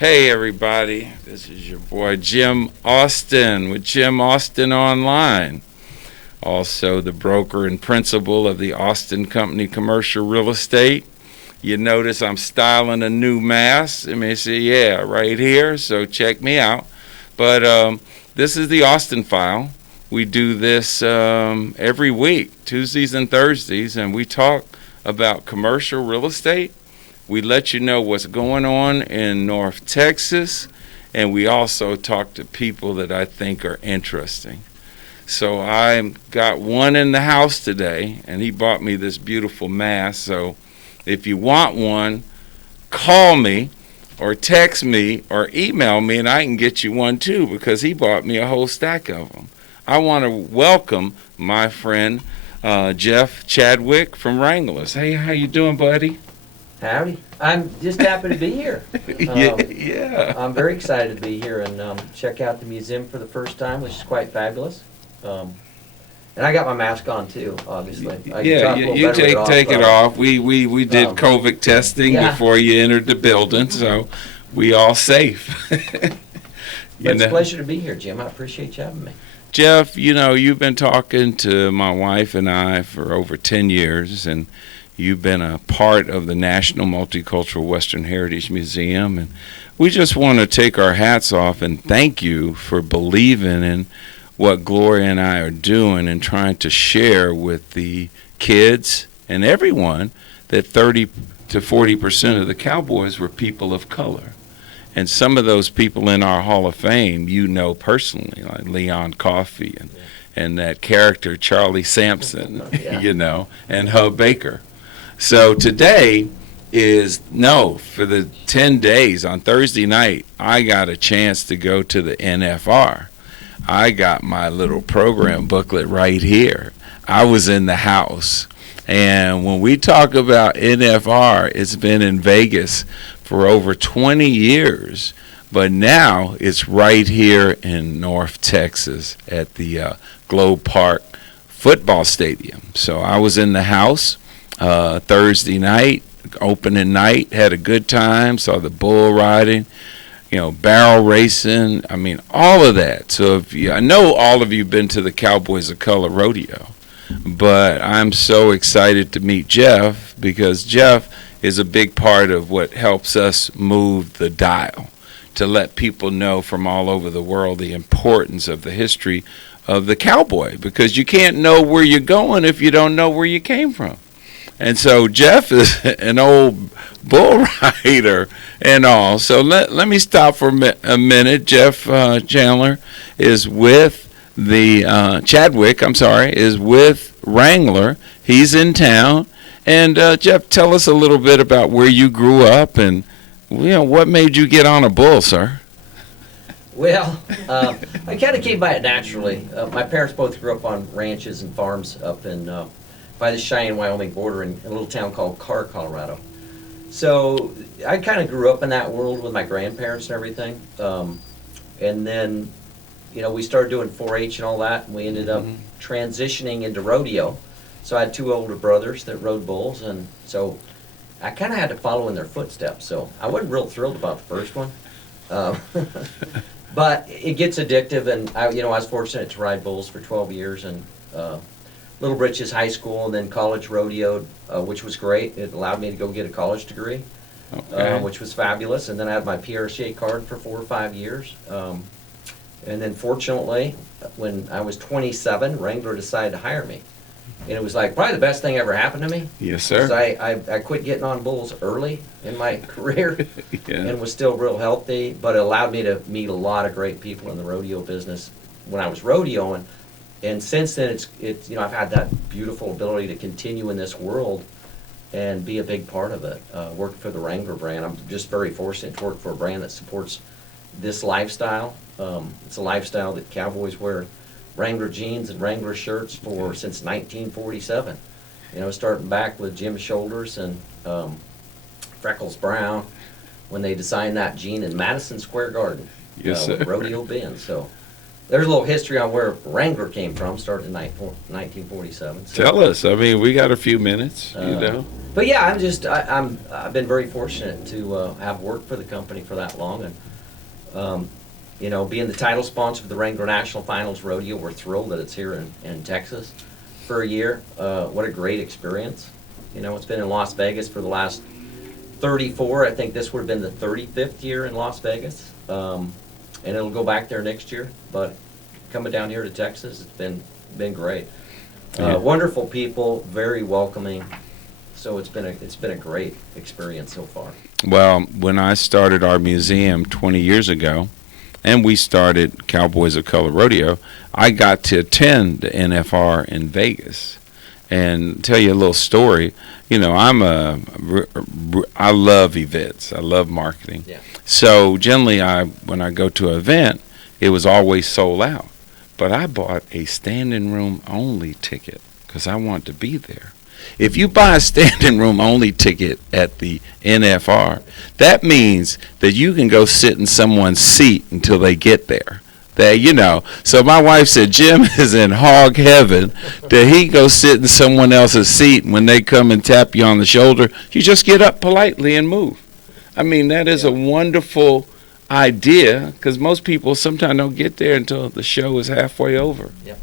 Hey everybody, this is your boy Jim Austin with Jim Austin Online. Also the broker and principal of the Austin Company Commercial Real Estate. You notice I'm styling a new mask. Let me see, yeah, right here, so check me out. But this is the Austin File. We do this every week, Tuesdays and Thursdays, and we talk about commercial real estate. We let you know what's going on in North Texas, and we also talk to people that I think are interesting. So I got one in the house today, and he bought me this beautiful mask. So if you want one, call me or text me or email me, and I can get you one too, because he bought me a whole stack of them. I want to welcome my friend Jeff Chadwick from Wranglers. Hey, how you doing, buddy? Howdy. I'm just happy to be here. Yeah. I'm very excited to be here and check out the museum for the first time, which is quite fabulous. And I got my mask on too, obviously. You take it off. We did COVID testing before you entered the building, so we all safe. But it's a pleasure to be here, Jim. I appreciate you having me. Jeff, you've been talking to my wife and I for over 10 years, and you've been a part of the National Multicultural Western Heritage Museum, and we just want to take our hats off and thank you for believing in what Gloria and I are doing and trying to share with the kids and everyone that 30 to 40% of the Cowboys were people of color. And some of those people in our Hall of Fame personally, like Leon Coffey and that character Charlie Sampson, and Hub Baker. So today for the 10 days on Thursday night, I got a chance to go to the NFR. I got my little program booklet right here. I was in the house. And when we talk about NFR, it's been in Vegas for over 20 years. But now it's right here in North Texas at the Globe Park football stadium. So I was in the house. Thursday night, opening night, had a good time, saw the bull riding, barrel racing, all of that. So I know all of you been to the Cowboys of Color Rodeo, but I'm so excited to meet Jeff because Jeff is a big part of what helps us move the dial to let people know from all over the world the importance of the history of the cowboy, because you can't know where you're going if you don't know where you came from. And so Jeff is an old bull rider and all. So let me stop for a minute. Jeff Chandler is with Chadwick, is with Wrangler. He's in town. And Jeff, tell us a little bit about where you grew up and what made you get on a bull, sir? Well, I kind of came by it naturally. My parents both grew up on ranches and farms up in by the Cheyenne, Wyoming border in a little town called Carr, Colorado. So I kind of grew up in that world with my grandparents and everything. And then, we started doing 4-H and all that, and we ended up transitioning into rodeo. So I had two older brothers that rode bulls, and so I kind of had to follow in their footsteps. So I wasn't real thrilled about the first one. But it gets addictive, and I was fortunate to ride bulls for 12 years, and Little Britches High School, and then college rodeoed, which was great. It allowed me to go get a college degree, which was fabulous. And then I had my PRCA card for 4 or 5 years. And then fortunately, when I was 27, Wrangler decided to hire me. And it was like probably the best thing ever happened to me. Yes, sir. So I quit getting on bulls early in my career and was still real healthy, but it allowed me to meet a lot of great people in the rodeo business when I was rodeoing. And since then, it's I've had that beautiful ability to continue in this world and be a big part of it. Work for the Wrangler brand. I'm just very fortunate to work for a brand that supports this lifestyle. It's a lifestyle that cowboys wear Wrangler jeans and Wrangler shirts since 1947. Starting back with Jim Shoulders and Freckles Brown when they designed that jean in Madison Square Garden. Yes, sir. With Rodeo Ben. So there's a little history on where Wrangler came from, started in 1947. So, Tell us. I mean, we got a few minutes, you know. But yeah, I've been very fortunate to have worked for the company for that long, and you know, being the title sponsor of the Wrangler National Finals Rodeo, we're thrilled that it's here in Texas for a year. What a great experience. You know, it's been in Las Vegas for the last 34. I think this would have been the 35th year in Las Vegas. And it'll go back there next year. But coming down here to Texas, it's been great. Wonderful people, very welcoming. So it's been a great experience so far. Well, when I started our museum 20 years ago, and we started Cowboys of Color Rodeo, I got to attend the NFR in Vegas. And tell you a little story. You know, I love events. I love marketing. Yeah. So generally, when I go to an event, it was always sold out. But I bought a standing room only ticket because I want to be there. If you buy a standing room only ticket at the NFR, that means that you can go sit in someone's seat until they get there. You know, so my wife said Jim is in hog heaven that he goes sit in someone else's seat, and when they come and tap you on the shoulder, you just get up politely and move. I mean, that is a wonderful idea because most people sometimes don't get there until the show is halfway over. Yep.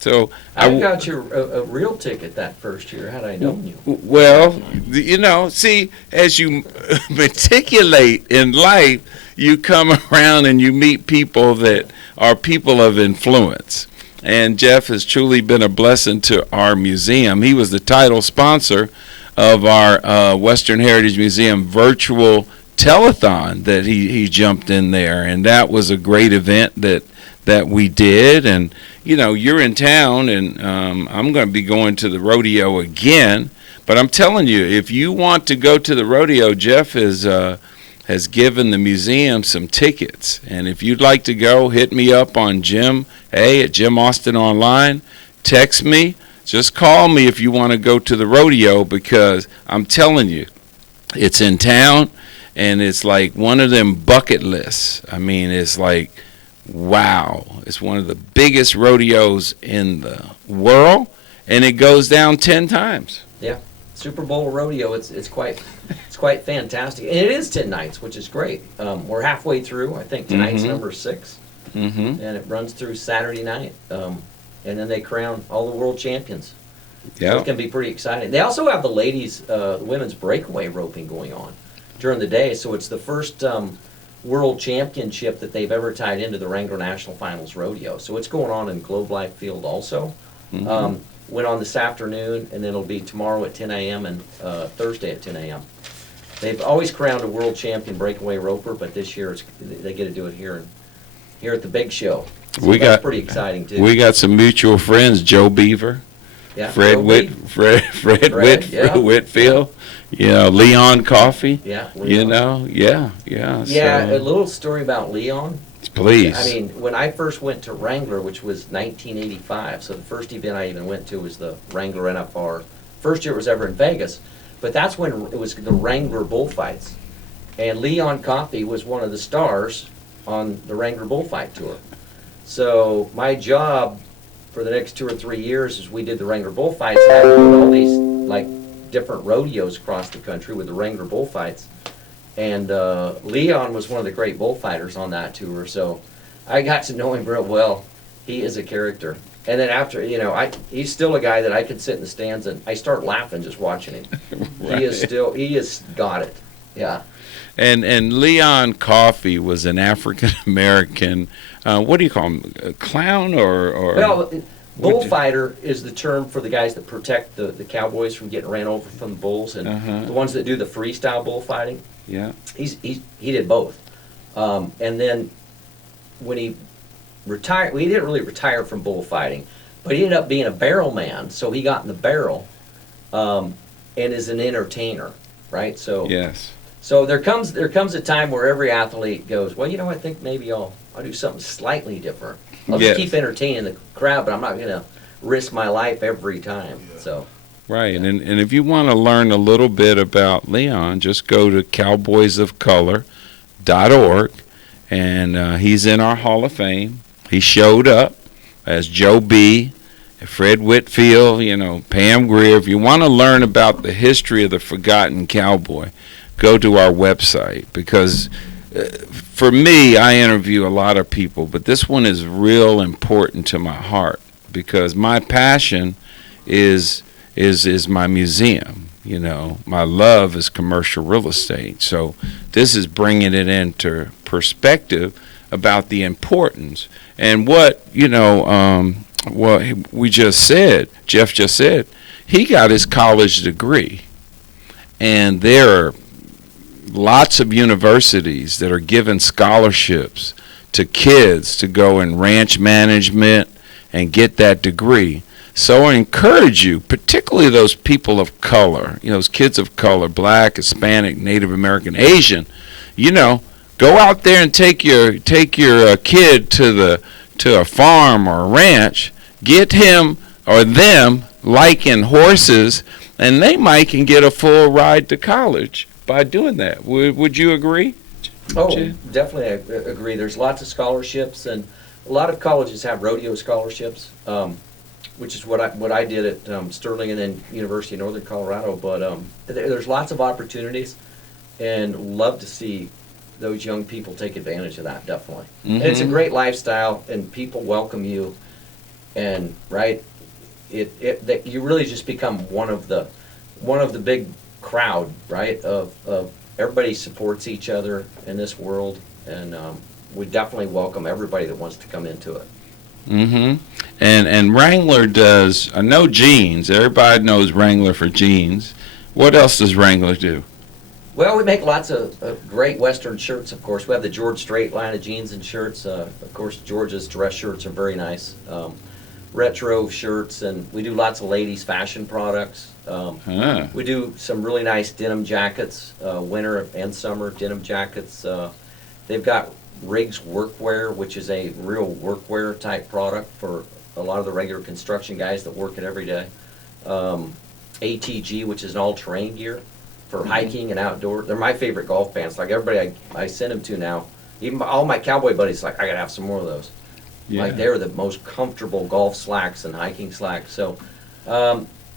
So I got you a real ticket that first year had I known you. Well, you know, see, as you matriculate in life, you come around and you meet people that are people of influence. And Jeff has truly been a blessing to our museum. He was the title sponsor of our Western Heritage Museum virtual telethon that he jumped in there, and that was a great event that we did. And you know, you're in town, and I'm going to be going to the rodeo again. But I'm telling you, if you want to go to the rodeo, Jeff has given the museum some tickets. And if you'd like to go, hit me up on Jim, at Jim Austin Online. Text me. Just call me if you want to go to the rodeo, because I'm telling you, it's in town, and it's like one of them bucket lists. I mean, it's like, wow, it's one of the biggest rodeos in the world, and it goes down 10 times. Yeah, Super Bowl rodeo. It's quite fantastic, and it is 10 nights, which is great. We're halfway through. I think tonight's number 6, and it runs through Saturday night, and then they crown all the world champions. Yeah, so it can be pretty exciting. They also have the ladies, women's breakaway roping going on during the day, so it's the first world championship that they've ever tied into the Wrangler National Finals Rodeo. So it's going on in Globe Life Field also. Went on this afternoon, and then it'll be tomorrow at 10 a.m. and Thursday at 10 a.m. They've always crowned a world champion breakaway roper, but this year they get to do it here at the big show. So that's pretty exciting too. We got some mutual friends, Joe Beaver, Fred Whitfield. Yeah, Leon Coffee. Yeah, Leon. You know, yeah. Yeah, so, a little story about Leon. Please. I mean, when I first went to Wrangler, which was 1985, so the first event I even went to was the Wrangler NFR. First year it was ever in Vegas, but that's when it was the Wrangler bullfights. And Leon Coffey was one of the stars on the Wrangler bullfight tour. So my job for the next 2 or 3 years is we did the Wrangler bullfights, and I would do all these like different rodeos across the country with the Wrangler bullfights. And Leon was one of the great bullfighters on that tour, so I got to know him real well. He is a character. And then after, you know, he's still a guy that I could sit in the stands and I start laughing just watching him. Right. He has got it. Yeah. And Leon Coffey was an African American, what do you call him, a clown or? Well, bullfighter is the term for the guys that protect the cowboys from getting ran over from the bulls, and the ones that do the freestyle bullfighting. Yeah. He did both. And then when he retired, well, he didn't really retire from bullfighting, but he ended up being a barrel man, so he got in the barrel and is an entertainer, right? So yes. So there comes a time where every athlete goes, well, you know, I think maybe I'll do something slightly different. I'll just keep entertaining the crowd, but I'm not going to risk my life every time. So. Right, and if you want to learn a little bit about Leon, just go to cowboysofcolor.org, and he's in our Hall of Fame. He showed up as Joe B., Fred Whitfield, Pam Grier. If you want to learn about the history of the forgotten cowboy, go to our website, because for me, I interview a lot of people, but this one is real important to my heart, because my passion is my museum. My love is commercial real estate. So this is bringing it into perspective about the importance and what we just said. Jeff just said he got his college degree, and there are lots of universities that are giving scholarships to kids to go in ranch management and get that degree. So I encourage you, particularly those people of color, those kids of color, Black, Hispanic, Native American, Asian, go out there and take your kid to a farm or a ranch, get him or them liking horses, and they might can get a full ride to college by doing that. Would you agree? Oh, definitely I agree. There's lots of scholarships, and a lot of colleges have rodeo scholarships, which is what I did at Sterling and then University of Northern Colorado. But there's lots of opportunities, and love to see those young people take advantage of that, definitely. Mm-hmm. And it's a great lifestyle, and people welcome you, and that you really just become one of the big crowd, right? Of everybody supports each other in this world, and we definitely welcome everybody that wants to come into it. Mm-hmm. And Wrangler does, I know jeans. Everybody knows Wrangler for jeans. What else does Wrangler do? Well, we make lots of great Western shirts, of course. We have the George Strait line of jeans and shirts. Of course, George's dress shirts are very nice. Retro shirts, and we do lots of ladies' fashion products. We do some really nice denim jackets, winter and summer denim jackets. They've got Riggs Workwear, which is a real workwear type product for a lot of the regular construction guys that work it every day. ATG, which is an all-terrain gear for hiking and outdoor. They're my favorite golf pants. Like everybody I send them to now, even all my cowboy buddies, like, I gotta have some more of those. Yeah. Like, they're the most comfortable golf slacks and hiking slacks. So,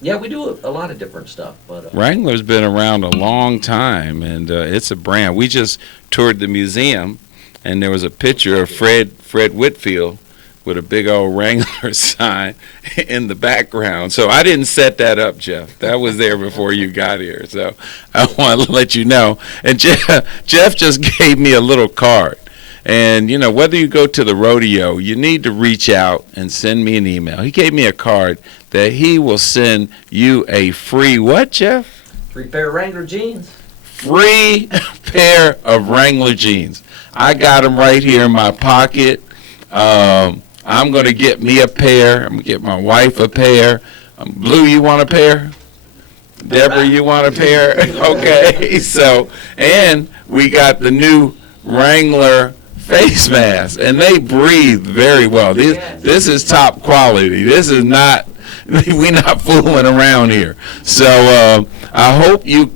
we do a lot of different stuff. But Wrangler's been around a long time, and it's a brand. We just toured the museum, and there was a picture of Fred Whitfield with a big old Wrangler sign in the background. So I didn't set that up, Jeff. That was there before you got here. So I want to let you know. And Jeff just gave me a little card. And, whether you go to the rodeo, you need to reach out and send me an email. He gave me a card that he will send you a free what, Jeff? Free pair of Wrangler jeans. Free pair of Wrangler jeans. I got them right here in my pocket. I'm going to get me a pair. I'm going to get my wife a pair. Blue, you want a pair? Deborah, you want a pair? Okay. So, and we got the new Wrangler face mask, and they breathe very well. This is top quality. This is not, we're not fooling around here. So I hope you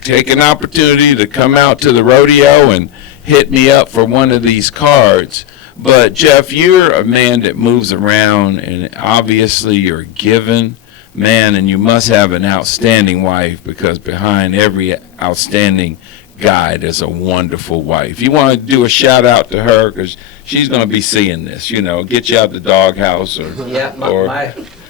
take an opportunity to come out to the rodeo and hit me up for one of these cards. But Jeff, you're a man that moves around, and obviously you're a given man, and you must have an outstanding wife, because behind every outstanding guy, there's a wonderful wife. You want to do a shout out to her, because she's going to be seeing this. Get you out the doghouse, or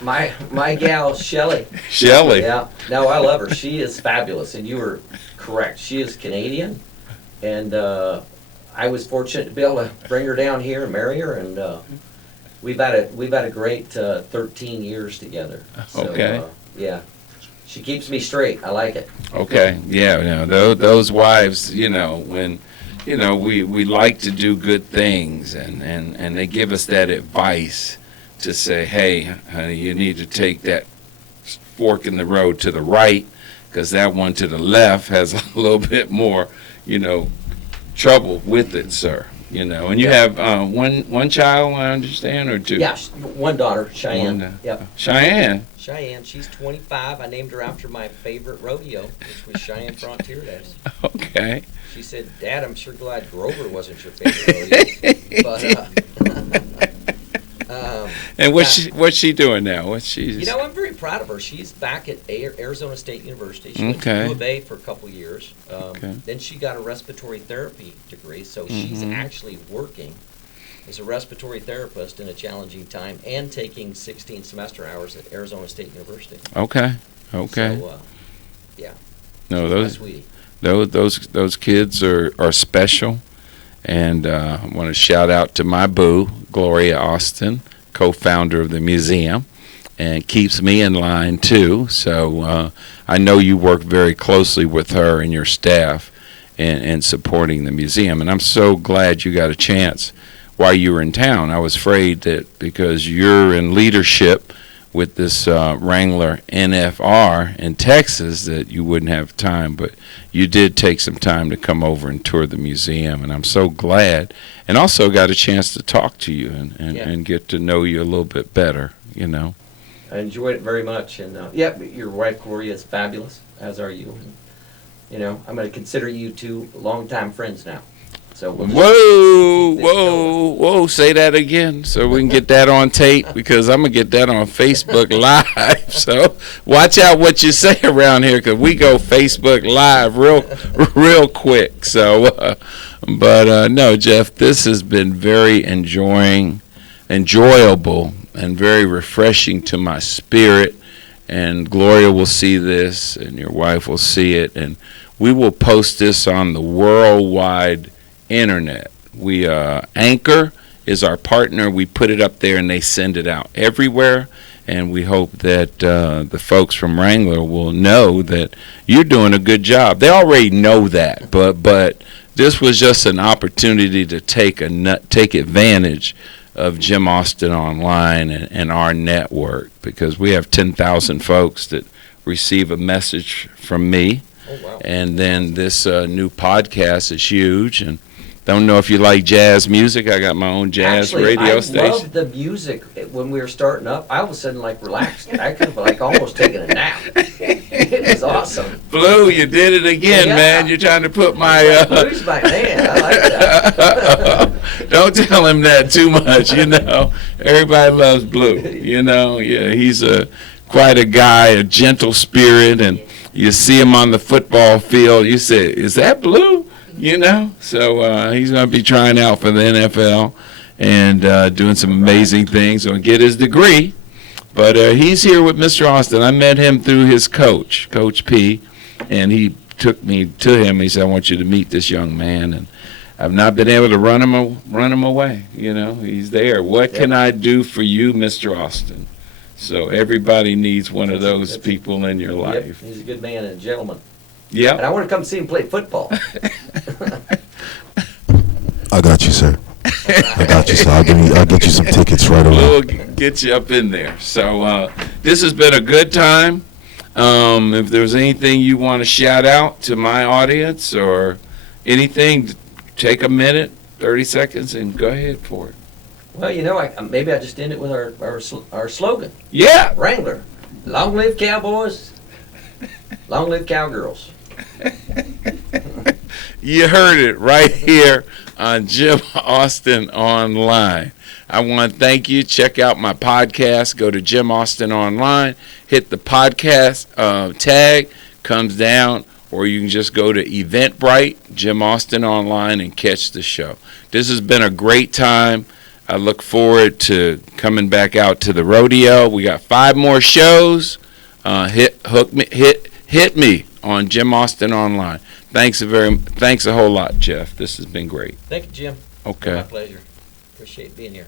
my gal Shelly. Shelly. Yeah, no, I love her. She is fabulous, and you were correct. She is Canadian, and I was fortunate to be able to bring her down here and marry her, and we've had a great 13 years together. So, okay. Yeah. She keeps me straight. I like it. Okay. Yeah. Those wives, when, we like to do good things, and they give us that advice to say, hey, honey, you need to take that fork in the road to the right, because that one to the left has a little bit more, trouble with it, sir. You know, and you have one child, I understand, or two? Yeah, one daughter, Cheyenne. Yep. Cheyenne. Cheyenne, she's 25. I named her after my favorite rodeo, which was Cheyenne Frontier Days. Okay. She said, "Dad, I'm sure glad Grover wasn't your favorite rodeo." But, and what's she doing now? I'm very proud of her. She's back at Arizona State University. She went to U of A for a couple years. Then she got a respiratory therapy degree, so she's actually working as a respiratory therapist in a challenging time and taking 16 semester hours at Arizona State University. Okay. So, yeah. No, Sweetie. Those kids are special, and I want to shout out to my boo, Gloria Austin, co-founder of the museum, and keeps me in line too. So I know you work very closely with her and your staff in supporting the museum, and I'm so glad you got a chance while you were in town. I was afraid that because you're in leadership with this Wrangler NFR in Texas that you wouldn't have time, but you did take some time to come over and tour the museum, and I'm so glad, and also got a chance to talk to you and get to know you a little bit better, you know. I enjoyed it very much, and your wife Gloria is fabulous, as are you. And, I'm going to consider you two longtime friends now. So whoa, say that again so we can get that on tape, because I'm going to get that on Facebook Live. So watch out what you say around here, because we go Facebook Live real quick. So, no, Jeff, this has been very enjoyable and very refreshing to my spirit. And Gloria will see this, and your wife will see it, and we will post this on the worldwide internet. We Anchor is our partner. We put it up there and they send it out everywhere, and we hope that the folks from Wrangler will know that you're doing a good job. They already know that, but this was just an opportunity to take advantage of Jim Austin Online and our network, because we have 10,000 folks that receive a message from me. Oh, wow. And then this new podcast is huge. And don't know if you like jazz music. I got my own jazz radio station. I love the music. When we were starting up, I all of a sudden relaxed. I could have almost taken a nap. It was awesome. Blue, you did it again, man. You're trying to put my Blue's my man. I like that. Don't tell him that too much. Everybody loves Blue. He's quite a guy, a gentle spirit, and you see him on the football field, you say, "Is that Blue?" So he's going to be trying out for the NFL and doing some amazing things. Going to get his degree. But he's here with Mr. Austin. I met him through his coach, Coach P, and he took me to him. He said, "I want you to meet this young man." And I've not been able to run him away. He's there. What can I do for you, Mr. Austin? So everybody needs one of those people in your life. Yep, he's a good man and a gentleman. Yeah. And I want to come see him play football. I got you, sir. I'll get you some tickets right away. We'll get you up in there. So this has been a good time. If there's anything you want to shout out to my audience or anything, take a minute, 30 seconds, and go ahead for it. Well, maybe I just end it with our slogan. Yeah. Wrangler. Long live cowboys. Long live cowgirls. You heard it right here on Jim Austin Online. I want to thank you. Check out my podcast. Go to Jim Austin Online. Hit the podcast tag. Comes down. Or you can just go to Eventbrite, Jim Austin Online, and catch the show. This has been a great time. I look forward to coming back out to the rodeo. We got 5 more shows. Hit me on Jim Austin Online. Thanks a whole lot, Jeff. This has been great. Thank you, Jim. Okay. My pleasure. Appreciate being here.